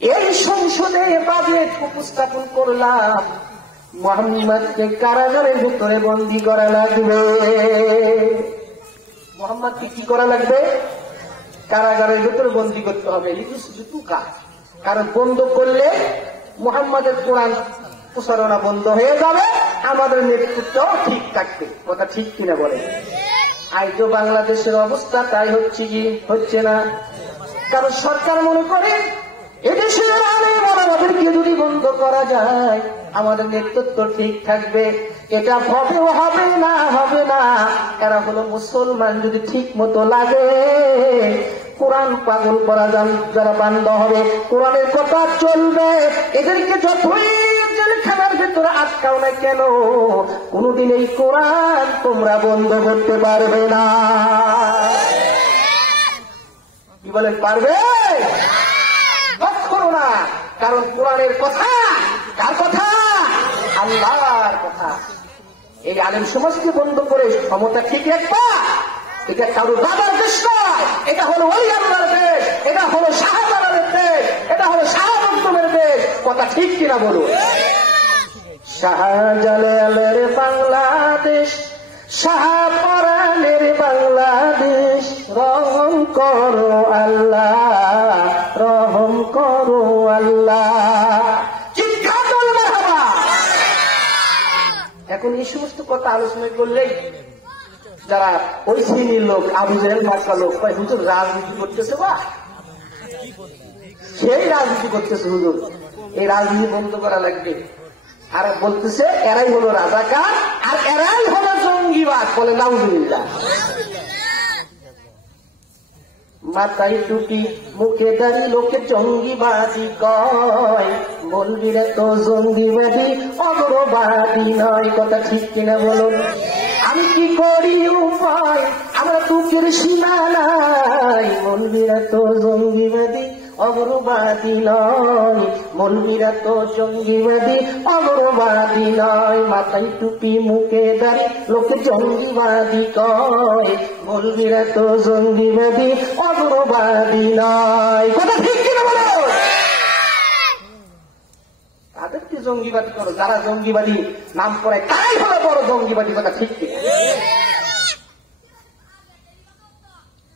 এই সংসদে বাজেট উপস্থাপন করলাম, মুহাম্মদকে কারাগারের ভিতরে বন্দী করা লাগবে। মুহাম্মদকে কি করা লাগবে? কারাগারের ভিতরে বন্দী করতে হবে। এটা শুধু কাজ, কারণ বন্ধ করলে মুহাম্মদের কোরআন প্রচারণা বন্ধ হয়ে যাবে, আমাদের নেতৃত্বও ঠিক থাকবে। কথা ঠিক কিনা বলে? আজও বাংলাদেশের অবস্থা তাই হচ্ছে কি হচ্ছে না? কারণ সরকার মনে করে এদেশের আলেমওয়ালাদেরকে যদি বন্ধ করা যায় আমাদের নেতৃত্ব ঠিক থাকবে। এটা হবেও হবে না, হবে না। এরা হলো মুসলমান, যদি ঠিক মতো লাগে কোরআন পাগল করা যারা বান্ধ হবে, কোরআনের কথা চলবে। এদেরকে যতই জেলখানার ভেতরে আটকাও না কেন, কোনদিন এই কোরআন তোমরা বন্ধ করতে পারবে না। কি বলেন, পারবে? করো না, কারণ কোরআনের কথা কার কথা? আল্লাহর কথা। এই আলেম সমাজকে বন্ধ করে ক্ষমতা ঠিক একটা, এটা কারো দাদার দেশ নয়, এটা হলো ওই আল্লাহর দেশ, এটা হলো শাহজালালের দেশ, এটা হলো শাহবন্ধমের দেশ। কথা ঠিক কিনা বলুন? শাহজালালের বাংলাদেশ, শাহপরানের বাংলাদেশ, রহম করো আল্লাহ, রহম করো আল্লাহ। এখন এই সমস্ত কথা আলোচনা করলেই যারা ওই শ্রেণীর লোক, আবু জেহেল মার্কা লোক, হুজুর রাজনীতি করতেছে, বা সেই রাজনীতি করতেছে হুজুর, এই রাজনীতি বন্ধ করা লাগবে। আর বলতেছে এরাই হলো রাজাকার আর এরাই হলো জঙ্গিবাদ। বলে নাউজুবিল্লাহ। মাথায় টুপি মুখে দাড়ি লোকে জঙ্গিবাদী কয়, বলবিরে তো জঙ্গিবাদী অগ্রবাদী নয়। কথা ঠিক কিনা বলুন? আমি কি করি উপায়, আমরা দুঃখের সীমা নাই, বলবিরা তো জঙ্গিবাদী অগ্রবাদী নয়, মৌলবীরা তো জঙ্গিবাদী অগ্রবাদী নয়। মাথায় টুপি মুখে দাড়ি লোকে জঙ্গিবাদী কয়, মৌলবীরা তো জঙ্গিবাদী অগ্রবাদী নয়। কথা ঠিক কিনা বলো? তাদেরকে জঙ্গিবাদী করো, যারা জঙ্গিবাদী নাম করে তাই হলো বড় জঙ্গিবাদী। কথা ঠিক কিনা?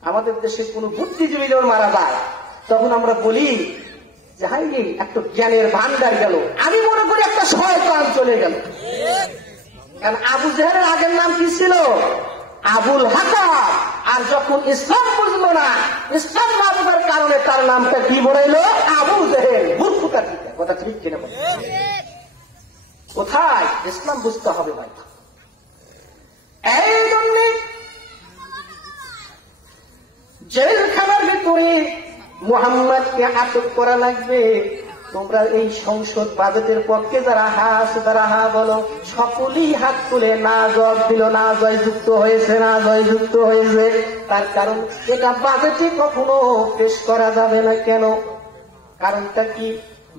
আমাদের দেশে কোন বুদ্ধিজীবী যখন মারা যায় তখন আমরা বলি যে হাই একটা জ্ঞানের ভান্ডার গেল। আমি মনে করি একটা শয়তান চলে গেল। কারণ আবু জেহেলের আগের নাম কি ছিল? আবুল হাকাম। আর যখন ইসলাম বুঝলো না, ইসলাম না বুঝার কারণে তার নামটা কি বলাইলো? আবু জেহেল। মূর্খতার দিকে। কথা ঠিক কিনা? কোথায় ইসলাম বুঝতে হবে ভাই। এই জন্য জেলখানার ভিতরে মুহাম্মদকে আটক করা লাগবে। তোমরা এই সংসদ বাজেটের পক্ষে যারা হা আছে তারা হা বলো। সকলেই হাত তুলে না জবাব দিল, না জয়যুক্ত হয়েছে, না জয়যুক্ত হয়েছে। তার কারণ এটা বাজেটে কখনো পেশ করা যাবে না। কেন? কারণটা কি?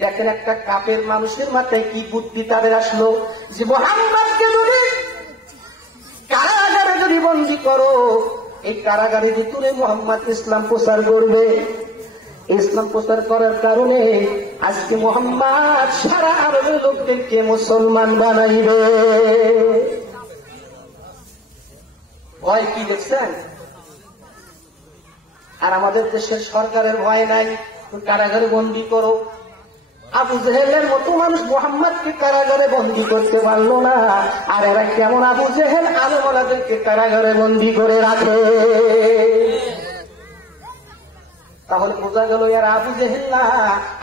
দেখেন একটা কাপের মানুষের মাথায় কি বুদ্ধি তাদের আসলো যে মুহাম্মদকে যদি কারাগারে যদি বন্দী করো, এই কারাগারের ভিতরে মুহাম্মদ ইসলাম প্রচার করবে। ইসলাম প্রচার করার কারণে আজকে মুহাম্মদ সারা আরবের লোকদেরকে মুসলমান বানাইবে। ভয় কি দেখছেন? আর আমাদের দেশের সরকারের ভয় নাই, কারাগারে বন্দী করো। আবু জেহেলের মতো মানুষ মুহাম্মদকে কারাগারে বন্দী করতে পারলো না, আর এরা কেমন আবু জেহেল আলেমওয়ালাদেরকে কারাগারে বন্দী করে রাখে। তাহলে বোঝা গেল এরা আবু জেহেল না,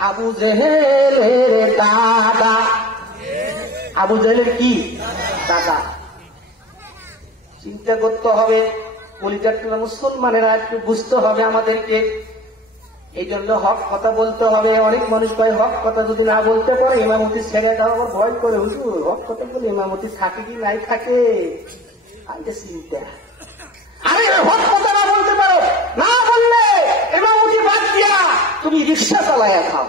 আবু জেহেলের দাদা। আবু জেহেলের কি দাদা? চিন্তা করতে হবে। কলিজার মুসলমানেরা একটু বুঝতে হবে আমাদেরকে। এই জন্য হক কথা বলতে হবে। অনেক মানুষ কয় হক কথা যদি না বলতে পারে ইমামতি ছেড়ে দাও। আমার ভয় করে হুজুর হক কথা বলে ইমামতি থাকে কি নাই থাকে, আগে চিন্তা। আরে হক কথা না বলতে পারো, না বললে ইমামতি বাদ দিয়া তুমি রিক্সা চালায় খাও।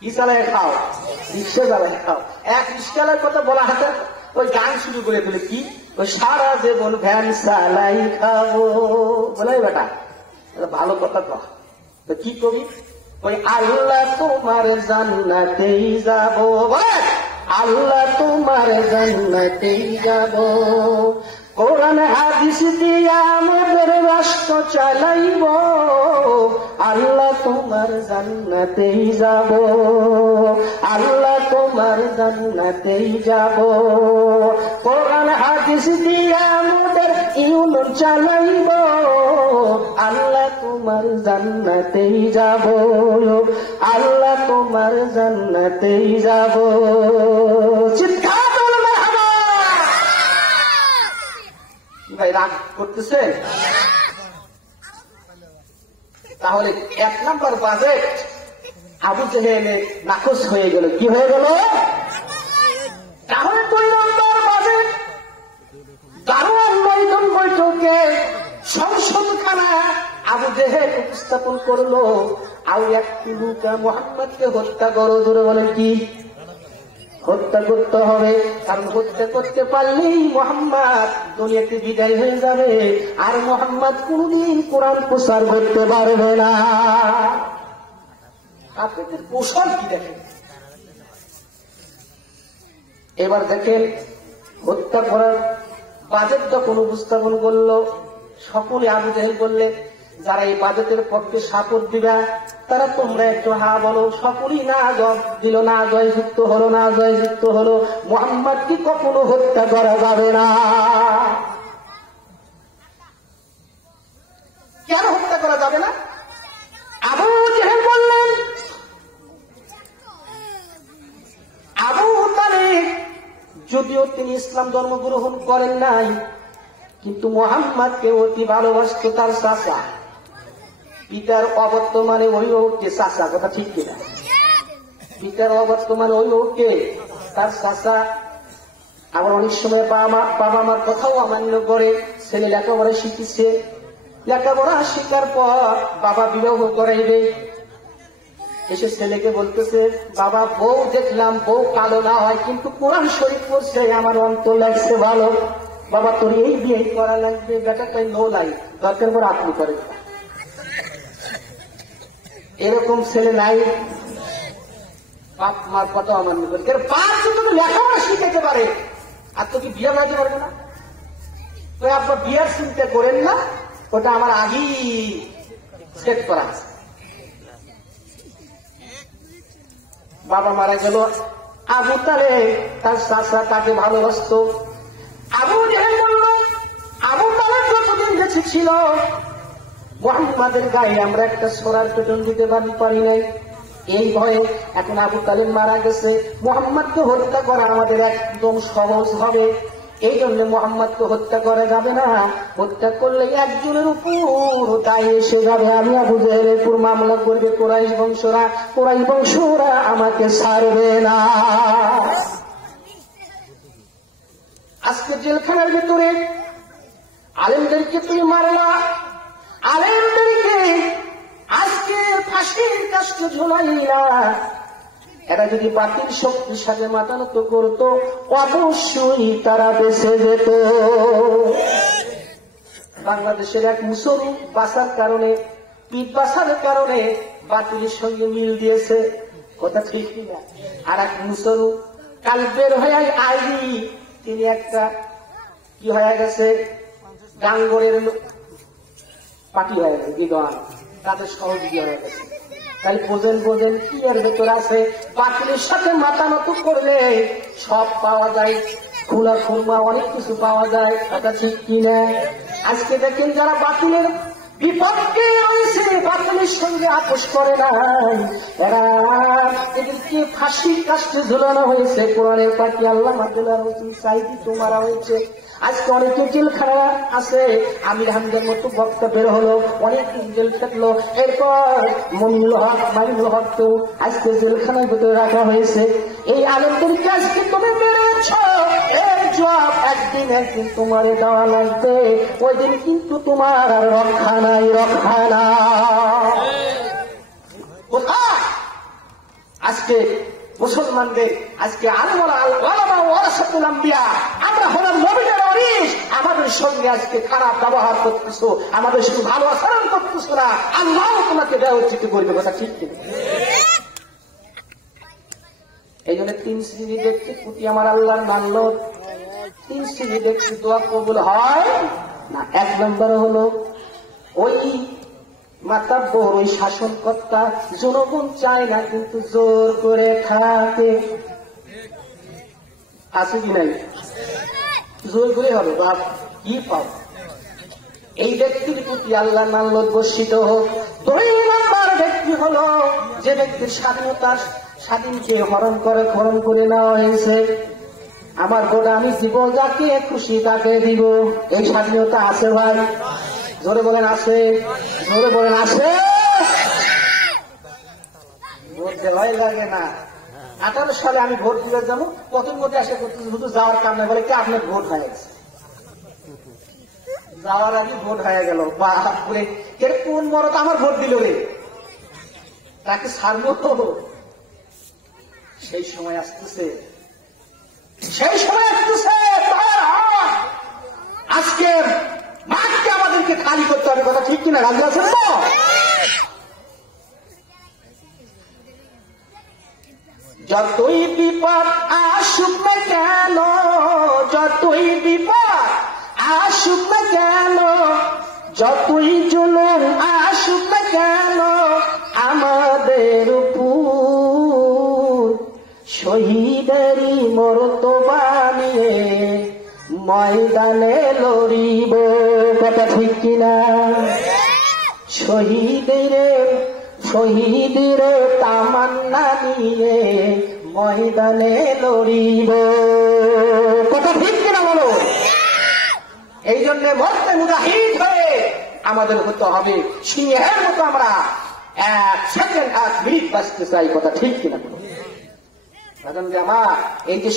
কি চালায় খাও? রিক্সা চালায় খাও। এক রিক্সাওয়ালার কথা বলা হাতে ওই গান শুরু করে দিলে কি, ওই সারা জীবন ভ্যান চালাই খাবো বলে বেটা, ভালো কথা কহ। কি কবি ওই আল্লাহ তোমার জান্নাতেই যাব, বলেন আল্লাহ তোমার জান্নাতেই যাব। কোরআন হাদিস দিয়া আমাদের রাষ্ট্র চালাইব, আল্লাহ তোমার জান্নাতেই যাব, আল্লাহ তোমার জান্নাতেই যাব। কোরআন হাদিস দিয়া আমাদের ইউনিয়ন চালাইব, আল্লাহ তোমার জান্নাতেই যাব, আল্লাহ তোমার জান্নাতেই যাব। চিৎকার করুন মারহাবা। ভাই রাগ করতেছেন? তাহলে 1 নম্বর বাজেট আবু জেহেলে নাকচ হয়ে গেল। কি হয়ে গেল? তাহলে 2 নম্বর বাজেট দারুণ ময়দান বৈঠকে সংসদখানা আবু জেহেল উপস্থাপন করলো, আর একটি লোকা মুহাম্মদকে হত্যা করো। ধরে বলেন কি? হত্যা করতে হবে, কারণ হত্যা করতে পারলেই মুহাম্মদ দুনিয়াতে বিদায় হয়ে যাবে, আর মুহাম্মদ কোনদিন কোরআন প্রচার করতে পারবে না। আপনাদের কৌশল কি দেখেন? এবার দেখেন হত্যা করার বাজেট যখন উপস্থাপন করলো, সকলে আবু জেহেল বললেন, যারা এই বাজেটের পক্ষে সাপোর্ট দিবা তারা তোমরা একটু হা বলো। সকলেই না জয় দিল, না জয়যুক্ত হলো, না জয়যুক্ত হলো। মুহাম্মদকে কখনো হত্যা করা যাবে না। কেন হত্যা করা যাবে না? আবু জেহেল বললেন, আবু তালেব যদিও তিনি ইসলাম ধর্ম গ্রহণ করেন নাই, কিন্তু মুহাম্মদকে অতি ভালোবাসত তার চাচা। পিতার অবর্তমানে অভিভাবককে চাচা, কথা ঠিক কিনা? পিতার অবর্তমানে অভিভাবককে তার চাচা। আবার অনেক সময় বাবা মার কথাও অমান্য করে। ছেলে লেখাপড়া শিখেছে, লেখাপড়া শিখার পর বাবা বিবাহ করাইবে, এসে ছেলেকে বলতেছে, বাবা বউ দেখলাম, বউ কালো না হয় কিন্তু কোরআন শরীফ পড়ছে, আমার অন্তর লাগছে ভালো, বাবা তোর এই বিয়ে করা লাগবে। বেটাটাই নো লাই, দরকার পর আপনি করেন। এরকম ছেলে নাই? বাপ মার কথা অমান্য করে। বাপ যদি লেখাপড়া শিখাতে পারে, আর তো কি বিয়ে বাড়াতে পারবে না? তো আপনার বিয়ের চিন্তা করেন না, ওটা আমার আগেই সেট করা আছে। বাবা মারা গেল, আবু তালেব তার চাচা তাকে ভালোবাসত। আবু জেহেল বলল, আবু তালেব যতদিন বেঁচে ছিল মুহাম্মাদের গায়ে আমরা একটা সোরার পেটন দিতে পারি নাই, এই ভয়ে। এখন আবু তালেব মারা গেছে, মুহাম্মদকে হত্যা করা আমাদের একদম সহজ হবে। এই জন্য মুহাম্মদকে হত্যা করা যাবে না। হত্যা করলে একজনের উপর দায় এসে যাবে। আমি আবু জেহেলের উপর মামলা করবে কুরাইশ বংশরা, কুরাইশ বংশরা আমাকে ছাড়বে না। আজকে জেলখানার ভিতরে আলেমদেরকে তুমি মারলা, আলেমদেরকে আজকে ফাঁসির কাস্টে ঝুলাইলা। এরা যদি বাতিল শক্তির সাথে মাথা নত করতো, অবশ্যই তারা বেঁচে যেত। বাংলাদেশের এক মুসলিম বাঁচার কারণে, পিঠ বাঁচার কারণে বাতিলের সঙ্গে মিল দিয়েছে, কথা ঠিক কিনা? আর এক মুসলিম কাল বের হয়ে আইনি, তিনি একটা কি হয়ে গেছে, ডাঙ্গরের পার্টি হয়ে গেছে, বিদ্বান, তাদের সহযোগী হয়ে গেছে। তাই বোঝেন কি এর ভেতর আছে। বাতিলের সাথে মাথা নত করলে সব পাওয়া যায়, খোলা খুরমা অনেক কিছু পাওয়া যায়, এটা ঠিক কিনা? আজকে দেখেন যারা বাতিলের বিপক্ষে রয়েছে, বাতিলের সঙ্গে আপোষ করে নাই, এরা এদেরকে ফাঁসির কাস্টে ঝুলানো হয়েছে। কোরআনের পাখি আল্লাহ মাদুল্লাহ রসুল সাইদি তো মারা হয়েছে। আজকে অনেকে জেলখানা আছে, আমির হামদের মতো বক্তা বের হলো, অনেক জেল থাকলো। এরপর মমিনুল হক, মাইনুল হককেও আজকে জেলখানার ভিতরে রাখা হয়েছে। এই আলেমদেরকে আজকে তুমি বেরোচ্ছ, এর জবাব একদিন তোমার দেওয়া লাগবে। ওই দিন কিন্তু তোমার আর রক্ষা নাই, রক্ষা নাই। কোথায় আজকে মুসলমানদের, আজকে আলমারা আল ওয়ালামা ওয়ারাসাতুল আম্বিয়া, আমরা হলাম নবীদের ওয়ারিস, আমাদের সঙ্গে আজকে খারাপ ব্যবহার করতেছো, আমাদের শুধু ভালো আচরণ করতেছো না, আল্লাহ তোমাকে দেওয়া করবে, কথা ঠিক কিনা? এই জন্য 3 শ্রেণী ব্যক্তি প্রতি আমার আল্লাহর মানল, 3 শ্রেণী ব্যক্তি দোয়া কবুল হয় না। 1 নম্বর হলো ওই মাতাব্বর, ওই শাসনকর্তা জনগণ চায় না কিন্তু জোর করে থাকে, আছে কি নাই? জোর করে হবে, বাপ কি পাও, এই ব্যক্তির প্রতি আল্লাহ নাল্লত বর্ষিত হোক। 2 নম্বর ব্যক্তি হলো যে ব্যক্তির স্বাধীনতা, স্বাধীনকে হরণ করে নেওয়া হয়েছে। আমার গোটা আমি দিব, যাকে খুশি তাকে দিব, এই স্বাধীনতা আছে ভাই? জোরে বলেন আছে, জোরে বলেন আছে। ভোট দেওয়াই লাগে না। 18 সালে আমি ভোট দিতে যাবো, প্রথম ভোটে আসে শুধু যাওয়ার কারণে বলে কি আপনার ভোট হয়ে গেছে, যাওয়ার আগে ভোট হয়ে গেল, বা বলে কোন মরত আমার ভোট দিল রে, তাকে ছাড়বো তো। সেই সময় আসতেছে, সেই সময় আসতেছে, আজকে মাঠকে আমাদেরকে খালি করতে হবে, কথা ঠিক কিনা? রাজি আছেন তো? যতই বিপদ আসুক না কেন, যতই বিপদ আসুক না কেন, যতই জুলুম আসুক না কেন আমাদের উপর, শহীদেরই মর্তবা নিয়ে ময়দানে লড়িব, কথা ঠিক কিনা? শহীদের তামান্না নিয়ে ময়দানে লড়িব, কথা ঠিক কিনা বলো? এই জন্য মরতে মুজাহিদ হয়ে আমাদের হতে হবে, সিংহের মতো আমরা 1 সেকেন্ড 1 মিনিট বাঁচতে চাই, কথা ঠিক কিনা বলো? আমার এই যে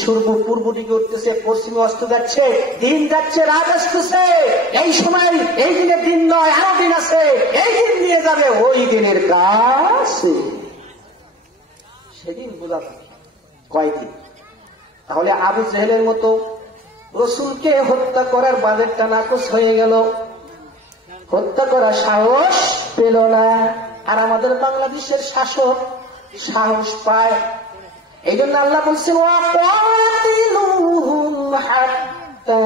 পূর্ব দিকে উঠতেছে, পশ্চিমে অস্ত যাচ্ছে, দিন যাচ্ছে, রাত আসতেছে, এই সময় এই দিনের দিন নয়, আরো দিন আছে, এই দিন নিয়ে যাবে ওই দিনের কাছে, সেদিন বোঝা যাবে কয়দিন। তাহলে আবু জেহেলের মতো রসুলকে হত্যা করার বাজেটটা নাকচ হয়ে গেল, হত্যা করার সাহস পেল না। আর আমাদের বাংলাদেশের শাসক সাহস পায়, এই জন্য আল্লাহ বলছেন ওয়াকাতিলুহুম হাত্তা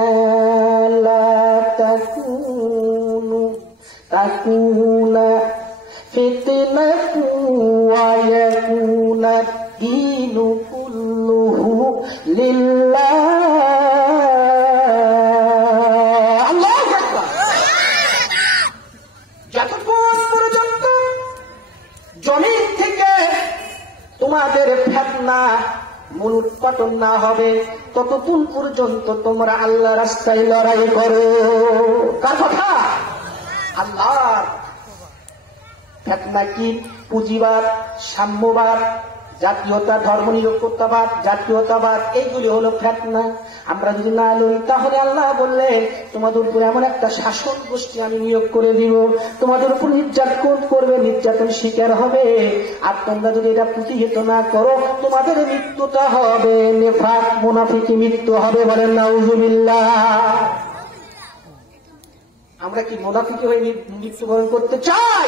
লা তাকুনা ফিতনাতুন ওয়া ইয়াকুনা দীনু কুল্লুহু লিল্লাহ। আল্লাহু আকবার। যতক্ষণ পর্যন্ত জমিন থেকে তোমাদের ফিতনা মূলোৎপাটন না হবে, ততক্ষণ পর্যন্ত তোমরা আল্লাহ রাস্তায় লড়াই করো। কার কথা? আল্লাহ। ফিতনা কি? পুঁজিবাদ, সাম্যবাদ, জাতীয়তা, ধর্মনিরপেক্ষতাবাদ, জাতীয়তাবাদ, এইগুলি হলো ফিতনা। আমরা যদি না লড়ি তাহলে আল্লাহ বললেন তোমাদের উপর এমন একটা শাসন গোষ্ঠী আমি নিয়োগ করে দিব, তোমাদের উপর নির্যাতন করবে, নির্যাতন শিকার হবে। আর তোমরা যদি এটা প্রতিহত না করো তোমাদের মৃত্যুটা হবে নেফাক, মুনাফিকি মৃত্যু হবে। বলেন নাউজুবিল্লাহ। আমরা কি মুনাফিকি হয়ে মৃত্যুবরণ করতে চাই?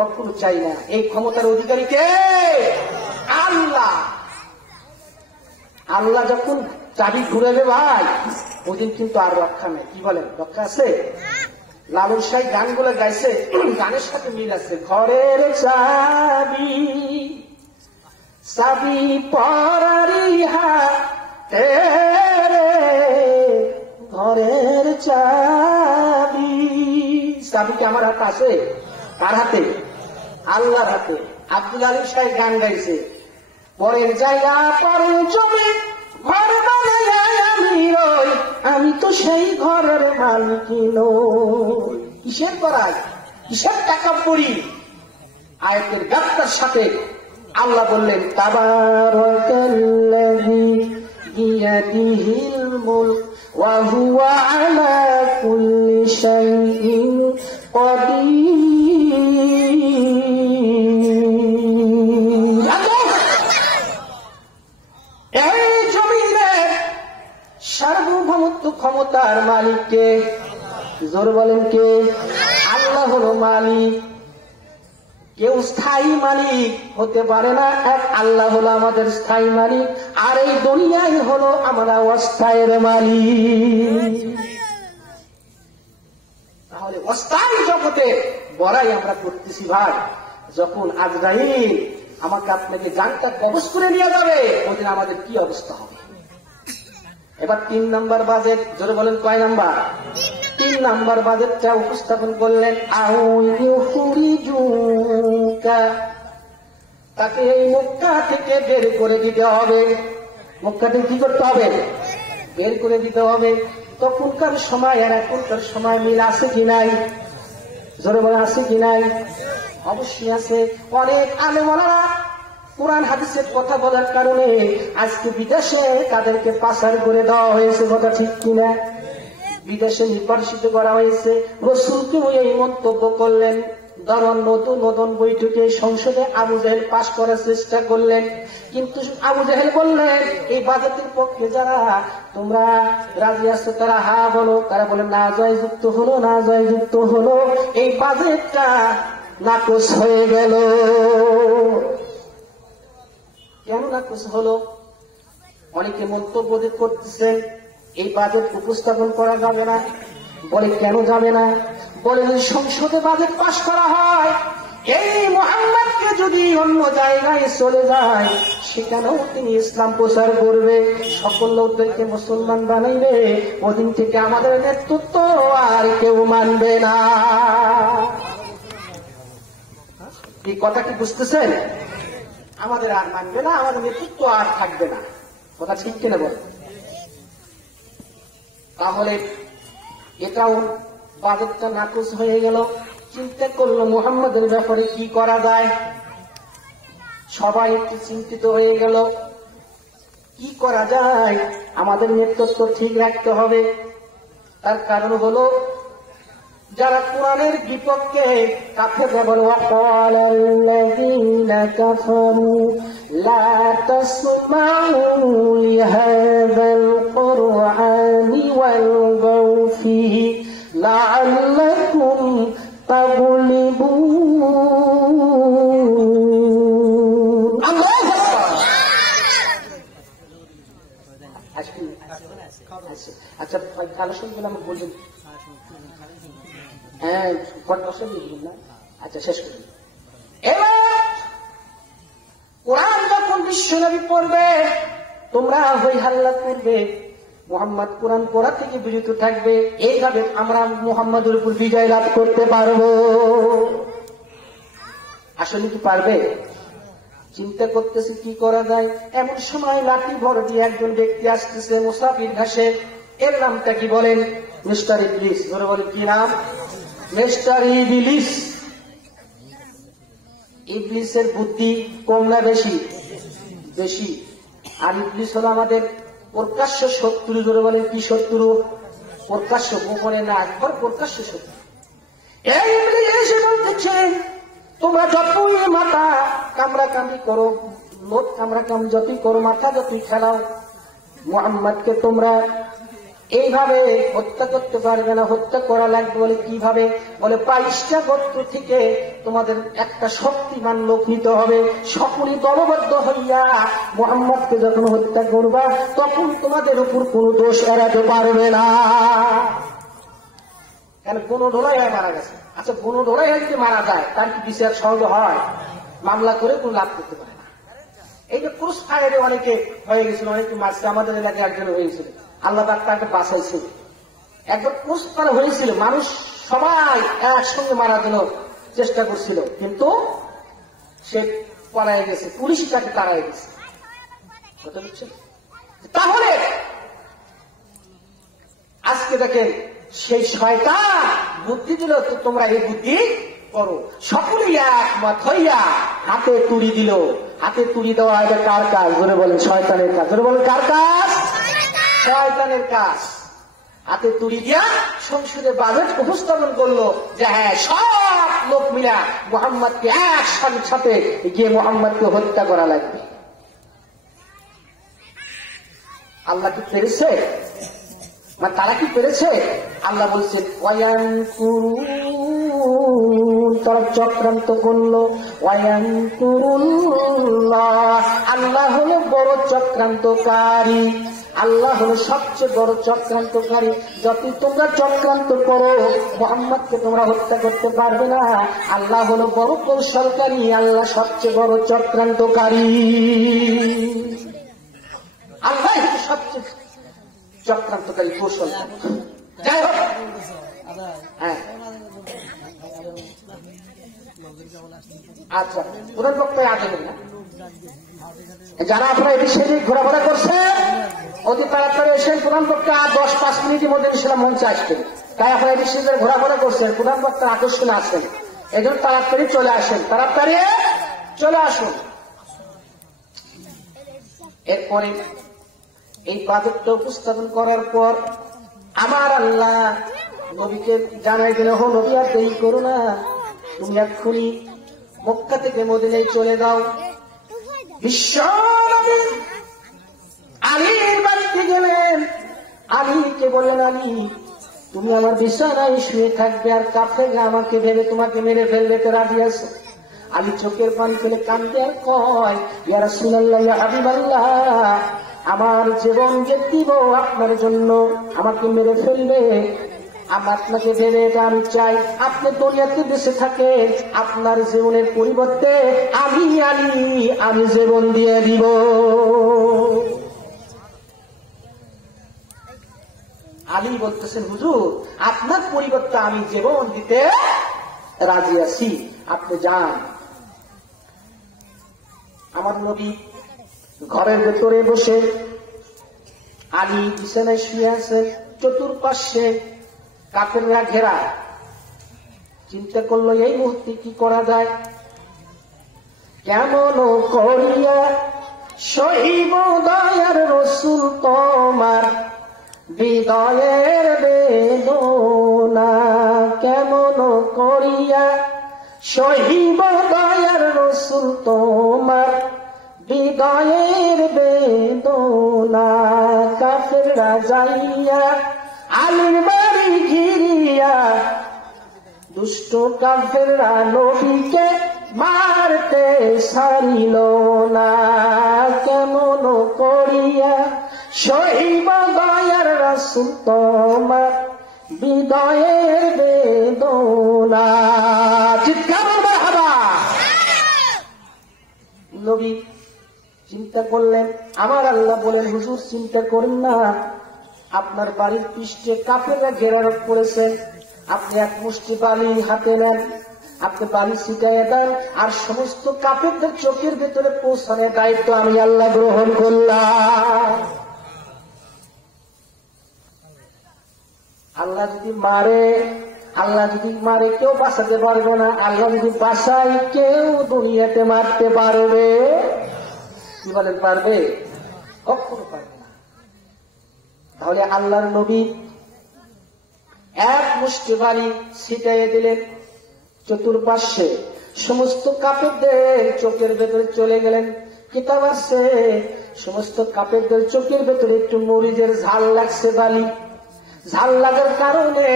কখনো চাই না। এই ক্ষমতার অধিকারী কে? আল্লাহ। আল্লাহ যখন চাবি ঘুরাবে ভাই, ওদিন কিন্তু আর রক্ষা নেই। কি বলেন, রক্ষা আছে? লালন সাহেব গানগুলো গাইছে, গানের সাথে মিল আছে। ঘরের চাবি, চাবি পরারি হাতে রে, ঘরের চাবি। চাবি কি আমার হাতে আছে? কার হাতে? আল্লাহর হাতে। আব্দুল আলিম সাহেব গান গাইছে, পরের জায়গা পরের জমি ঘর বানায় আমি রই, আমি তো সেই ঘরের মালিক নই। কিসের করাই, কিসের টাকা পড়ি? আয়াতের গাত্তার সাথে আল্লাহ বললেন তাবারাকাল্লাযী বিয়াদিহিল মুলক ওয়া হুয়া আলা কুল্লি শাইইন কাদির। এই জমিনের সার্বভৌমত্ব কে? জোর বলেন কে? আল্লাহ হলো মালিক। কেউ স্থায়ী মালিক হতে পারে না, এক আল্লাহ হলো আমাদের স্থায়ী মালিক, আর এই দুনিয়ায় হলো আমরা অস্থায়ের মালিক। তাহলে অস্থায়ী জগতে বড়াই আমরা করতেছি ভাই। যখন আজরাইল আমাকে আপনাকে জানটা কবজ করে নিয়ে যাবে, ওদিন আমাদের কি অবস্থা হবে? এবার 3 নাম্বার বাজেট, জোরে বলেন কয় নাম্বার? 3 নাম্বার বাজেটটা উপস্থাপন করলেন। তাকে এই মক্কা থেকে বের করে দিতে হবে। মক্কা থেকে কি করতে হবে? বের করে দিতে হবে। তখনকার সময় আর এখনকার সময় মিল আছে কি নাই? জোরে বলে আছে কি নাই? অবশ্যই আছে। অনেক আলেম ওলামা কোরআন হাদিসের কথা বলার কারণে আজকে বিদেশে তাদেরকে পাচার করে দেওয়া হয়েছে, কথা ঠিক কিনা? বিদেশে নির্বাসিত করা হয়েছে। রাসূলকেও এই মন্তব্য করলেন। ধরুন নতুন নতুন বৈঠকে সংসদে আবু জাহেল পাশ করার চেষ্টা করলেন, কিন্তু আবু জাহেল বললেন এই বাজেটের পক্ষে যারা তোমরা রাজি আছো তারা হা বলো। তারা বলে না জয়যুক্ত হলো, না জয়যুক্ত হলো। এই বাজেটটা নাকচ হয়ে গেল। কেন নাকচ হলো? অনেকে মন্তব্য করতেছেন এই বাজেট উপস্থাপন করা যাবে না। বলে কেন যাবে না? বলে সংসদে বাজেট পাশ করা হয়, এই মুহাম্মদকে যদি অন্য জায়গায় চলে যায় সেখানেও তিনি ইসলাম প্রচার করবে, সকল লোকদেরকে মুসলমান বানাইবে, ওদিন থেকে আমাদের নেতৃত্ব আর কেউ মানবে না। এই কথা কি বুঝতেছেন? আমাদের আর মানবে না, আমাদের নেতৃত্ব আর থাকবে না, কথা ঠিক কিনা বল? তাহলে এটাও বাজেটটা নাকচ হয়ে গেল। চিন্তা করলো মুহাম্মদের ব্যাপারে কি করা যায়। সবাই একটু চিন্তিত হয়ে গেল, কি করা যায়? আমাদের নেতৃত্ব ঠিক রাখতে হবে। তার কারণ হলো যারা কোরআনের বিপক্ষে কাফের বলে ওয়াকালাল্লাযীনা কাফারু লা তাসমাউ লিহাযাল কুরআনি ওয়ালগাউ ফীহি লাআল্লাকুম তাগলিবুন। আল্লাহু আকবার। আচ্ছা আলোচনাগুলো আমি বলবেন। হ্যাঁ, না? আচ্ছা শেষ করুন। এবার কোরআন যখন বিশ্বনবী পড়বে তোমরা হই হাল্লা করবে, মুহাম্মদ কোরআন পড়া থেকে বিরত থাকবে। এইভাবে আমরা মুহাম্মদের উপর বিজয় লাভ করতে পারবো। আসলে কি পারবে? চিন্তা করতেছি কি করা যায়। এমন সময় লাঠি ভর দিয়ে একজন ব্যক্তি আসতেছে মুসাফির ঘাসে। এর নামটা কি বলেন? মিস্টার ইবলিস। ধরে বলেন কি নাম? মিস্টার ইবলিস। ইবলিসের বুদ্ধি কম না বেশি? বেশি। আর ইবলিস হলো আমাদের প্রকাশ্য শত্রু। ধরে বলেন কি শত্রু? প্রকাশ্য, গোপনে না, একবার প্রকাশ্য শত্রু। এই ইবলিস এসে বলতেছে তোমরা যতই মাথা কামড়াকামড়ি করো, লোক কামড়াকাম যতই করো, মাথা যতই খেলাও, মুহাম্মদকে তোমরা এইভাবে হত্যা করতে পারবে না। হত্যা করা লাগবে। বলে কিভাবে? বলে 22টা গোত্র থেকে তোমাদের একটা শক্তিমান লোক নিতে হবে। সকলেই দলবদ্ধ হইয়া মুহাম্মদকে যখন হত্যা করবা তখন তোমাদের উপর কোনো দোষ এড়াতে পারবে না। কেন? কোন ঢোলাই মারা গেছে। আচ্ছা, কোন ঢোলাই যদি মারা যায় তার কি বিচার সহজ হয়? মামলা করে কোন লাভ করতে পারে না। এই যে ক্রস ফায়ারে অনেকে হয়ে গেছিল, অনেকে মারছে। আমাদের এলাকায় একজন হয়েছিল, আল্লাহ তাকে বাঁচাইছিল। একবার ক্রস ফায়ার হয়েছিল, মানুষ সবাই একসঙ্গে মারার জন্য চেষ্টা করছিল, কিন্তু সে পলায় গেছে, পুলিশ তাকে তাড়ায় গেছে। তাহলে আজকে দেখেন সেই শয়তান বুদ্ধি দিল, তোমরা এই বুদ্ধি করো। সকলেই একমত হইয়া হাতে তুড়ি দিল। হাতে তুড়ি দেওয়া এটা কার কাজ? ধরে বলেন শয়তানের কাজ। ধরে বলেন কার কাজ? শয়তানের কাজ। হাতে তুড়ি দিয়া সংসদে বাজেট উপস্থাপন করলো যে হ্যাঁ সব লোক মিলা মুহাম্মদকে একসাথে গিয়ে মুহাম্মদকে হত্যা করা লাগবে। আল্লাহ কি পেরেছে? মানে তারা কি পেরেছে? আল্লাহ বলছেন তারা চক্রান্ত করলো। আল্লাহ হলো বড় চক্রান্তকারী, আল্লাহ হলো সবচেয়ে বড় চক্রান্তকারী। যতই তোমরা চক্রান্ত করো মুহাম্মদকে তোমরা হত্যা করতে পারবে না। আল্লাহ হলো বড় কৌশলকারী, আল্লাহ সবচেয়ে বড় চক্রান্তকারী। আল্লাহ হলো সবচেয়ে চক্রান্তকারী, কৌশলকারী। যাই হোক, হ্যাঁ আচ্ছা, প্রধান বক্তায় আগে না যারা আপনারা এই বিষয়ে ঘোরাফেরা করছেন অতি তাড়াতাড়ি এসে প্রধান বক্তা 10-5 মিনিটের মধ্যে সেটা মঞ্চে আসবেন। তাই আপনারা এই বিষয়ে ঘোরাফেরা করছেন, প্রধান বক্তার আকর্ষণে আসেন, এই জন্য তাড়াতাড়ি চলে আসেন, তাড়াতাড়ি চলে আসুন। এরপরে এই বাজেটটা উপস্থাপন করার পর আমার আল্লাহ নবীকে জানাই দিল, হো নবী আর দেরি করো না, তুমি এক্ষুনি মক্কা থেকে মদিনায় চলে যাও। বিশ্ব নবী আলীর বাড়িতে গেলেন, আলীকে বললেন, আলী তুমি আমার বিছানায় শুয়ে থাকবে আর কাফেররা আমাকে ভেবে তোমাকে মেরে ফেলবে, তো রাজি আছো? আলী চোখের পানি ফেলে কাঁদতে আর কয়, ইয়া রাসূলুল্লাহ, ইয়া হাবিবাল্লাহ, আমার জীবন যে দিব আপনার জন্য, আমাকে মেরে ফেলবে, আমি আপনাকে ভেবে এটা আমি চাই আপনি দুনিয়াতে বেঁচে থাকেন, আপনার জীবনের পরিবর্তে আমি আলী আমি জীবন দিয়ে দিব। আলী বলতেছেন, হুজুর আপনার পরিবর্তে আমি জীবন দিতে রাজি আছি, আপনি যান। আমার নবী ঘরের ভেতরে বসে, আলী বিছানায় শুয়ে আছেন, চতুর্পাশে কাফেররা ঘেরা। চিন্তা করলো এই মুহূর্তে কি করা যায়, কেমন করিয়া সহিব দয়ার রাসূল তোমার হৃদয়ের বেদনা, কেমন করিয়া সহিব দয়ার রাসূল তোমার হৃদয়ের বেদনা। কাফেররা যাইয়া আলীর বাড়ি ঘিরিয়া, দুষ্ট কাফেররা নবীকে মারতে ছাড়িল না, কেমন করিয়া সহিব দয়ার রাসূল তোমার হৃদয়ের বেদনা। চিৎকার মারহাবা। নবী চিন্তা করলেন, আমার আল্লাহ বলেন, হুজুর চিন্তা করেন না, আপনার বাড়ির পৃষ্ঠে কাফেররা ঘেরারোপ করেছে, আপনি এক মুষ্টি বালি হাতে নেন, আপনি বালি ছিটাইয়ে দেন, আর সমস্ত কাফেরদের চোখের ভেতরে পৌঁছানোর দায়িত্ব আমি আল্লাহ গ্রহণ করলাম। আল্লাহ যদি মারে কেউ বাঁচাতে পারবে না, আল্লাহ যদি বাঁচাই কেউ দুনিয়াতে মারতে পারবে? কি বলেন, পারবে? কখনো পারবে না। তাহলে আল্লাহর নবী এক মুষ্টি বালি ছিটাইয়ে দিলেন, চতুর্পাশে সমস্ত কাফেরদের চোখের ভেতরে চলে গেলেন। কিতাব আছে সমস্ত কাফেরদের চোখের ভেতরে একটু মরিচের ঝাল লাগছে, বালি ঝাল লাগার কারণে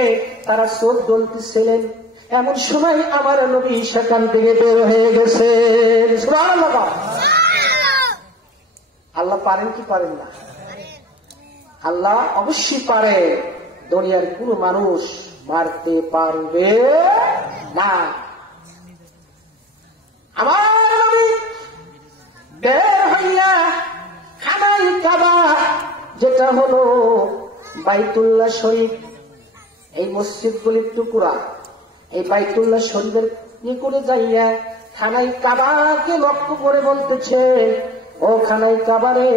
তারা চোখ জ্বলতেছিলেন। এমন সময় আমার নবী সেখান থেকে বের হয়ে গেছে। সুবহানাল্লাহ। আল্লাহ পারেন কি পারেন না? আল্লাহ অবশ্যই পারে, দুনিয়ার কোন মানুষ মারতে পারবে না। আমার নবী বের হইয়া খানায় কাবা, যেটা হলো বাইতুল্লাহ শরীফ, এই মসজিদগুলির টুকুরা, এই বাইতুল্লাহ শরীফের নিকটে যাইয়া খানায় কাবাকে লক্ষ্য করে বলতেছে, ও খানায় কাবারে,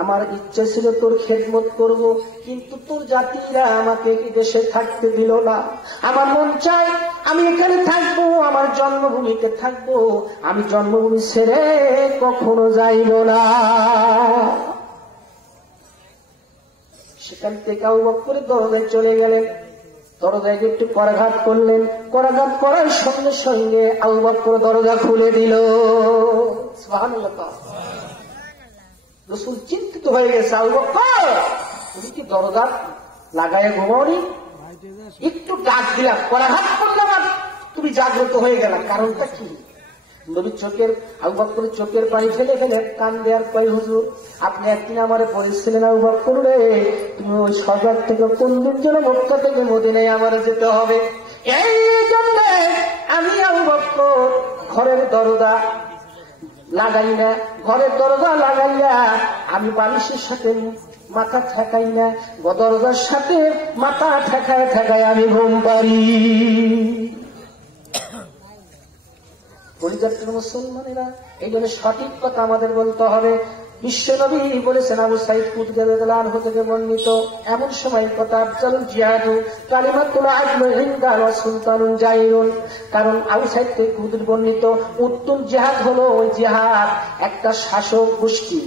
আমার ইচ্ছা ছিল তোর খেদমত করব, কিন্তু তোর জাতিরা আমাকে দেশে থাকতে দিল না। আমার মন চাই আমি এখানে থাকবো, আমার জন্মভূমিতে থাকবো, আমি জন্মভূমি ছেড়ে কখনো যাইব না। সেখান থেকে আবু বকর দরজায় চলে গেলেন, দরজায় একটু করাঘাত করলেন, করাঘাত করার সঙ্গে সঙ্গে আবু বকর দরজা খুলে দিল। সুবহানাল্লাহ। রাসূল চিন্তিত হয়ে গেছে, আবু বকর তুমি কি দরজা লাগায় ঘুমাওনি, একটু ডাক দিলাম, পরাঘাত করলাম, আর তুমি জাগ্রত হয়ে গেলাম। কারণটা কি? নবীর চোখের, আবু বকরের চোখের পানি ফেলে ফেলে কান দেয়ার কয়, হুজুর আপনি একদিন আমারে বলেছিলেন, আবু বকর রে তুমি ওই সজাগ থেকে কোন দিন যেন মক্কা থেকে মদিনায় আমার যেতে হবে। এই জন্য আমি আবু বকর ঘরের দরজা লাগাই না, ঘরের দরজা লাগাইয়া আমি বালিশের সাথে মাথা ঠেকাই না, দরজার সাথে মাথা ঠেকায় ঠেকায় আমি ঘুম পারি। পরিজাতের মুসলমানেরা, এই জন্য সঠিক কথা আমাদের বলতে হবে। বিশ্বনবী বলেছেন, আবু সাইদ খুদরি রাদিয়াল্লাহু আনহু থেকে বর্ণিত, এমন সময় কথা আফজালুল জিহাদু কালিমাতুল আদলু ইনদা ওয়া সুলতানুন জাইরুন। কারণ আবু সাইদ খুদরি বর্ণিত, উত্তম জিহাদ হলো ওই জিহাদ একটা শাসক গোষ্ঠী,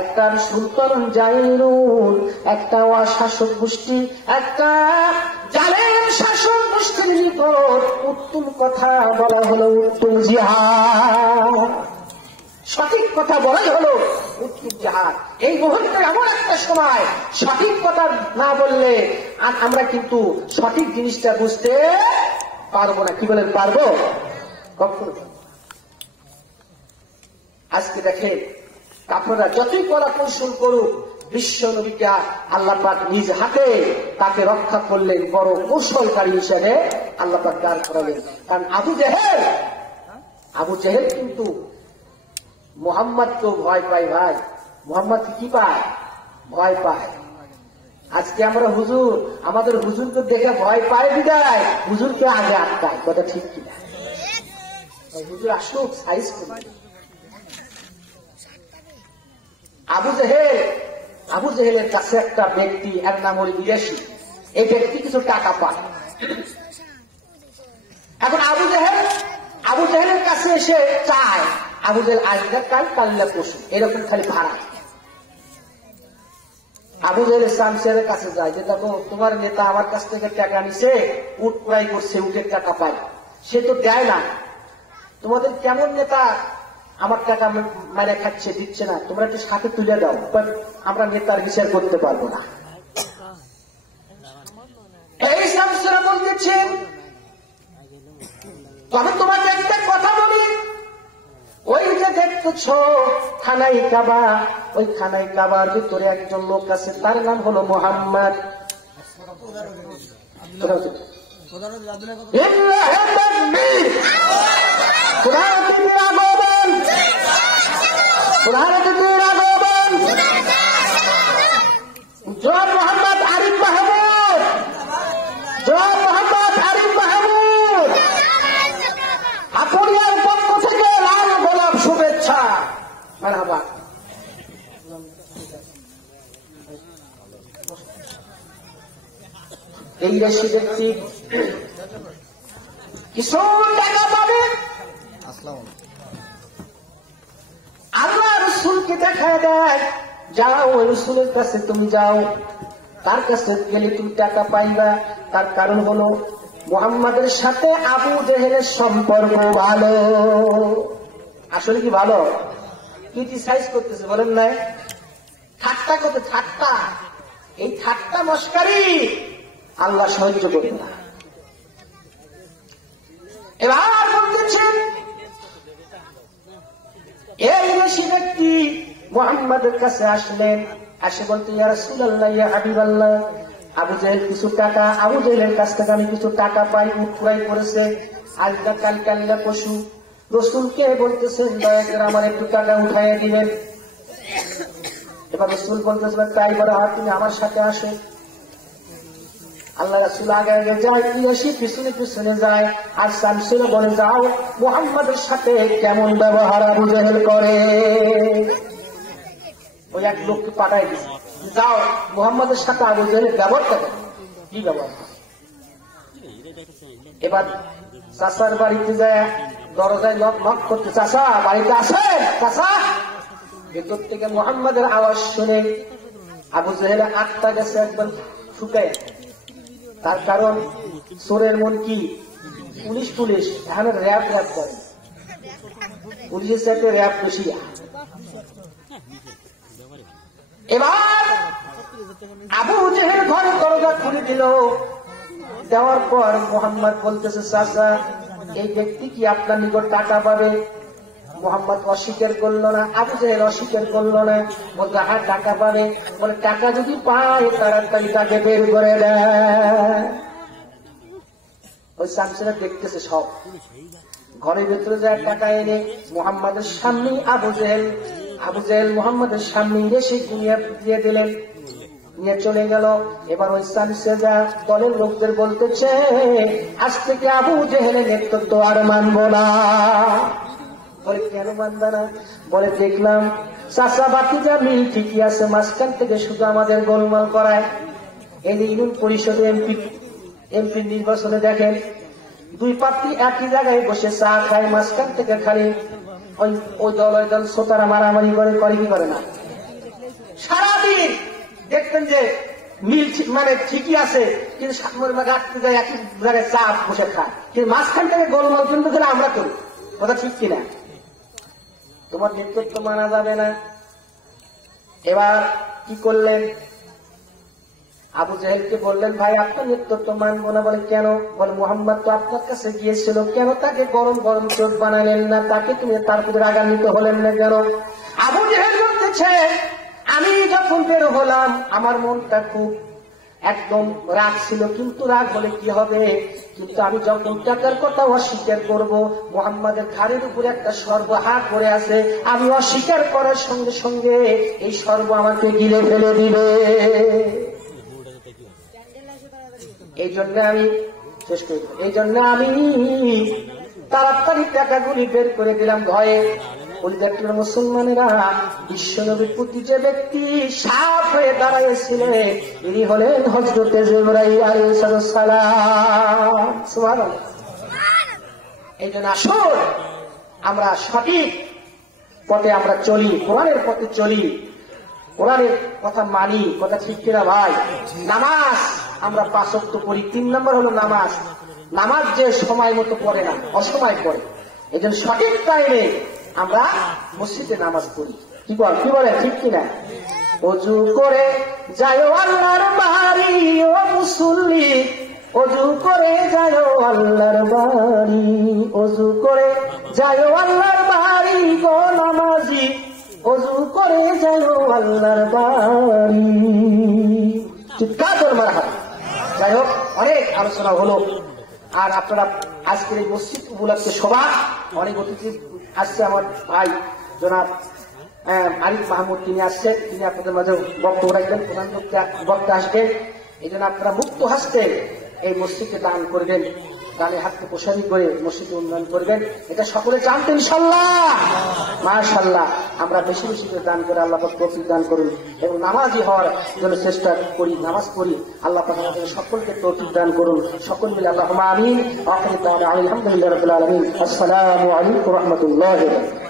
একটা সুলতানুন জাইরুন একটা অশাসক গোষ্ঠী, একটা জালেম শাসক গোষ্ঠীর নিকট উত্তম কথা বলা হলো উত্তম জিহাদ। সঠিক কথা বলাই হলো উত্তম জিহাদ। এই মুহূর্তে এমন একটা সময় সঠিক কথা না বললে আমরা কিন্তু সঠিক জিনিসটা বুঝতে পারবো না। কি বলেন, পারবো? কখনো। আজকে দেখেন, কাফেররা যতই কড়া কৌশল করুক, বিশ্ব নবীকে আল্লাহ পাক নিজ হাতে তাকে রক্ষা করলেন, বড় কৌশলকারী হিসেবে আল্লাহ পাক দাঁড় করালেন। কারণ আবু জেহেল কিন্তু মোহাম্মদ তো ভয় পায়। ভাই, মোহাম্মদ কি পায়? ভয় পায়। আজকে আমরা আমাদের হুজুরকে দেখে ভয় পায় বিদায় হুজুরকে আগে আটকায়। কথা ঠিক কিনা? হুজুর আসুক, সাইজ করবে। আবু জেহেলের কাছে একটা ব্যক্তি, এর নাম হল বিদেশি, এই ব্যক্তি কিছু টাকা পায়। এখন আবু জেহেলের কাছে এসে চায়, আবু জেহেল আজকে কাল কাল্লা পশু, এরকম খালি ভাড়া। আবু জেহেল শামসেরের কাছে যায়, যে দেখো তোমার নেতা আমার কাছ থেকে টাকা নিছে, উট ক্রয় করছে, উটের টাকা পায়, সে তো দেয় না। তোমাদের কেমন নেতা আমার টাকা মারে খাচ্ছে, দিচ্ছে না, তোমরা একটু সাথে তুলে দাও, আমরা নেতার বিচার করতে পারবো না। এই শামসেরা বলতেছেন, তবে তোমাকে একটা কথা বলি, ওই যে দেখতেছ খানাই কাবা, ওই খানাই কাবার ভিতরে একজন লোক আছে, তার নাম হলো মোহাম্মদ। জয় মোহাম্মদ আরিফ মাহমুদ, জয় মোহাম্মদ আরিফ মাহমুদ, আপুরিয়ার পক্ষ থেকে লাল গোলাপ শুভেচ্ছা। মারহাবা। এই রাশি ব্যক্তি কিছু টাকা পাবে, আল্লাহ রসুলকে দেখা দেয়, যাও ওই রসুলের কাছে তুমি যাও, তার কাছে গেলে তুমি টাকা পাইবা। তার কারণ হলো মুহাম্মাদের সাথে আবু জেহেলের সম্পর্ক ভালো। আসলে কি ভালো? ক্রিটিসাইজ করতেছে, বলেন না, ঠাট্টা করতে, ঠাট্টা, এই ঠাট্টা মস্কারি আল্লাহ সহ্য করবে না। এবার বলতেছেন, এই বেশি ব্যক্তি মুহাম্মাদের কাছে আসলেন, আসে বলতে, ইয়া রাসূলুল্লাহ, ইয়া হাবিবাল্লাহ, আবু জেহেল কিছু টাকা, আবু জেহেলের কাছ থেকে আমি কিছু টাকা পাই, উৎপুরাই করেছে, আজকা কাল কাল্লা পশু। রসুলকে বলতেছেন, দয়া করে আমার একটু টাকা উঠাইয়া দিবেন। এবার রসুল বলতেছেন, তাই বড় হাত, তুমি আমার সাথে আসো। আল্লাহ রাসূল আগে আগে যায়, ইয়াসি পিছনে পিছনে যায়, আর শামসুল বলে, যাও মুহাম্মাদের সাথে কেমন ব্যবহার আবু জেহেল করে। ওই এক লোককে পাঠাই দিচ্ছে, যাও মুহাম্মাদের সাথে আবু জেহেলের ব্যবহারটা কি ব্যবহার। এবার চাচার বাড়িতে যায়, দরজায় নক করতে, চাচা বাড়িতে আসেন, চাচা। ভেতর থেকে মুহাম্মাদের আওয়াজ শুনে আবু জেহেলের আত্মা গেছে একদম শুকায়। তার কারণ চোরের মন কি, পুলিশ এখানে র্যাব করে, পুলিশের সাথে র্যাব বেশি। এবার আবু জেহেল ঘরের দরজা খুলে দিল। দেওয়ার পর মোহাম্মদ বলতেছে, চাচা এই ব্যক্তি কি আপনার নিকট টাকা পাবে? মোহাম্মদ অস্বীকার করলো না, আবু জেহেল অস্বীকার করলো না, বলতে হ্যাঁ টাকা পাবে। বলে টাকা যদি পায় তাড়াতাড়ি তাকে বের করে দেয়। ওই শামসেরা দেখতেছে সব, ঘরের ভেতরে যায় টাকা এনে মোহাম্মদের সামনে আবু জেহেল মোহাম্মদের সামনে এসে দিয়ে দিলেন, নিয়ে চলে গেল। এবার ওই শামসেরা দলের লোকদের বলতেছে, আজ থেকে আবু জেহেলের নেতৃত্ব আর মানব না। বলে কেন মানবে না? বলে দেখলাম চাচা বাতিজা মিল ঠিকই আছে, মাঝখান থেকে শুধু আমাদের গোলমাল করায়। এই ইউনিয়ন পরিষদে এমপি নির্বাচনে দেখেন দুই প্রার্থী একই জায়গায় বসে চা খায়, মাঝখান থেকে খালি ওই দল শ্রোতারা মারামারি করে কি করে না? সারাদিন দেখতেন যে মিল মানে ঠিকই আছে, কিন্তু রাখতে যায় একই জায়গায় চা বসে খায়, কিন্তু মাঝখান থেকে গোলমাল কিন্তু গেলে আমরা করি। কথা ঠিক কিনা? তোমার নেতৃত্ব মানা যাবে না। এবার কি করলেন? আবু জেহেলকে বললেন, ভাই আপনার নেতৃত্ব মানবো না। বলে কেন? বলে মোহাম্মদ তো আপনার কাছে গিয়েছিল, কেন তাকে গরম গরম চোখ বানালেন না? তাকে তুমি তার প্রতি রাগান্বিত হলেন না কেন? আবু জেহেল বলতেছে, আমি যখন বের হলাম আমার মনটা খুব একদম রাগ ছিল, কিন্তু রাগ হলে কি হবে? কিন্তু আমি যখন টাকার কথা অস্বীকার করব, মোহাম্মদের ঘাড়ের উপরে একটা সর্ব হাত পড়ে আছে, আমি অস্বীকার করার সঙ্গে সঙ্গে এই সর্ব আমাকে গিলে ফেলে দিবে। এই জন্য আমি তাড়াতাড়ি টাকাগুলি বের করে দিলাম ভয়ে। মুসলমানেরা বিশ্বনবীর প্রতি যে ব্যক্তি সাফ হয়ে দাঁড়াইছিলেন ইনি হলেন হযরতে জিবরাইল আলাইহিস সালাম। সুবহানাল্লাহ। এই জন্য আসুন আমরা সঠিক পথে আমরা চলি, কোরআনের পথে চলি, কোরআনের কথা মানি। কথা ঠিক কিনা ভাই? নামাজ আমরা 5 ওয়াক্ত পড়ি। 3 নম্বর হলো নামাজ যে সময় মতো পড়ে না, অসময় পড়ে। এই জন্য সঠিক টাইমে আমরা মসজিদে নামাজ পড়ি। কি বলে ঠিক কিনা? ওযু করে যাও আল্লাহর বাড়ি ও মুসল্লি, ওযু করে যাও আল্লাহর বাড়ি, ওযু করে যাও আল্লাহর বাড়ি গো নামাজি, ওযু করে যাও আল্লাহর বাড়ি। চিৎকার করে মারা হয়। যাই হোক, অনেক আলোচনা হলো। আর আপনারা আজকের এই মসজিদ উপলক্ষে সভা অনেক অতিথি আসছে। আমার ভাই জনাব আরিফ মাহমুদ তিনি আসছেন, তিনি আপনাদের মাঝে বক্তব্য রাখবেন, প্রধান বক্তা আসবেন। এই জন্য আপনারা মুক্ত হাসতে এই মসজিদকে দান করবেন, দানের হাতকে প্রসারী করে মসজিদে উন্নয়ন করবেন। এটা সকলে জানতেন ইনশাআল্লাহ। মাশাআল্লাহ। আমরা বেশি বেশি করে দান করে আল্লাহ পাক তৌফিক দান করুন এবং নামাজি হওয়ার জন্য চেষ্টা করি, নামাজ পড়ি। আল্লাহ পাক আমাদের সকলকে তৌফিক দান করুন। সকল মিলে আল্লাহুম্মা আমিন। আখির দাওয়ানা আলহামদুলিল্লাহি রাব্বিল আলামিন। আসসালামু আলাইকুম ওয়া রাহমাতুল্লাহি ওয়া বারাকাতুহু।